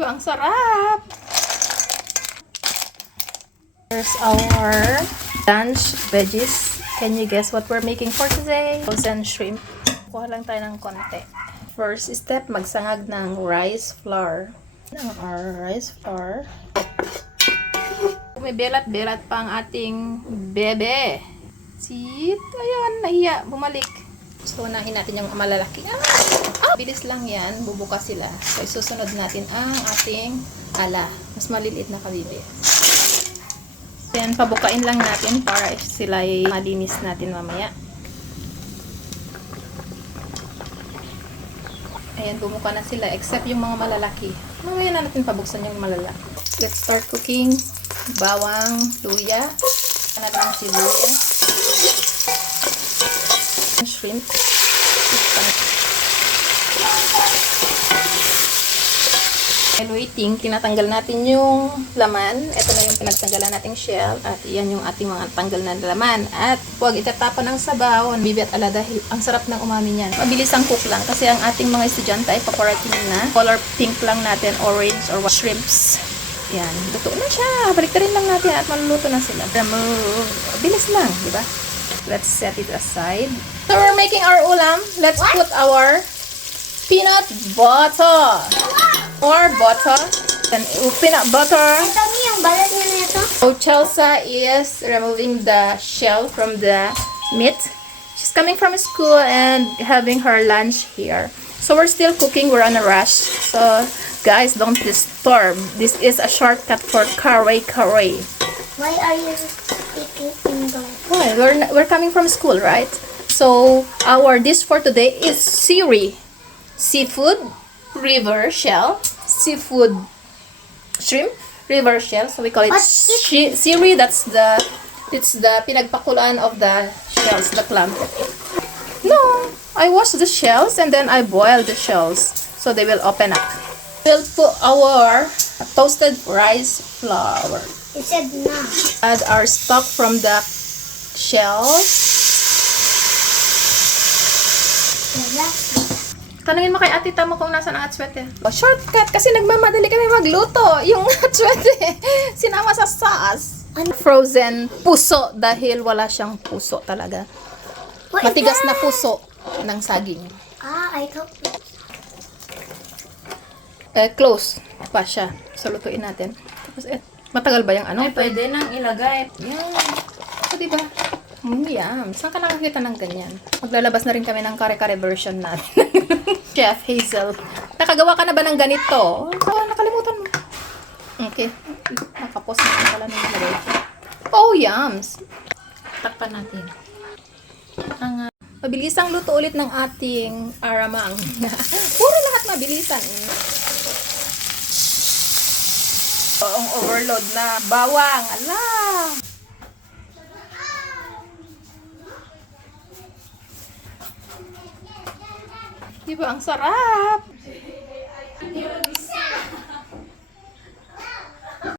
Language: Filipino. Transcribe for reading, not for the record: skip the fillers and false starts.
Diba, ang sarap! Here's our lunch veggies. Can you guess what we're making for today? Frozen shrimp. Kuha lang tayo ng konti. First step, magsangag ng rice flour. Our rice flour. May belat-belat pa ang ating bebe. See? Ayan, nahiya. Bumalik. So, unahin natin yung malalaki. Bilis lang yan. Bubukas sila. So, isusunod natin ang ating ala. Mas maliliit na kabibi. Then, pabukain lang natin para sila ay malinis natin mamaya. Ayan, bumuka na sila. Except yung mga malalaki. Mamaya na natin pabuksan yung malalaki. Let's start cooking. Bawang, luya. Natin ang sibuyas. Shrimp. While waiting, tinatanggal natin yung laman. Ito na yung pinagtanggalan nating shell. At yan yung ating mga tanggal na laman. At huwag itatapa ng sabaw. Bibi at ala dahil ang sarap ng umami niyan. Mabilis ang cook lang kasi ang ating mga estudyante ay paporating na. Color pink lang natin, orange or shrimps. Yan, luto na siya. Baliktarin lang natin at maluluto na sila. Bilis lang, di ba? Let's set it aside. So we're making our ulam. Let's put our peanut butter. Or butter. And peanut butter. Ito yung balat niya nito. So Chelsea is removing the shell from the meat. She's coming from school and having her lunch here. So we're still cooking. We're on a rush. So guys, don't disturb. This is a shortcut for curry. Why are you speaking English? Why? We're coming from school, right? So our dish for today is siri. Seafood, river shell, seafood shrimp, river shell. So we call it siri. It's the pinagpakulaan of the shells, the clam. No, I washed the shells and then I boiled the shells so they will open up. We'll put our toasted rice flour. You said no. Add our stock from the shells. Tanungin mo kay Ate Tama kung nasaan ang atswete. Shortcut kasi nagmamadali kami magluto. Yung atswete sinama sa sauce. Frozen puso dahil wala siyang puso talaga. Matigas na puso ng saging. I thought. Close pa siya. So lutuin natin. Tapos matagal ba yung ano? Pwede nang ilagay. Yan. So diba? Yum. Saan ka nakakita ng ganyan? Maglalabas na rin kami ng kare-kare version natin. Chef Hazel. Nakagawa ka na ba ng ganito? Nakalimutan mo. Okay. Nakapos na pala ng video. Oh, yums. Takpan natin. Mabilisang luto ulit ng ating aramang. Puro lahat mabilisan. Ang overload na. Bawang. Ala! Diba, ang sarap!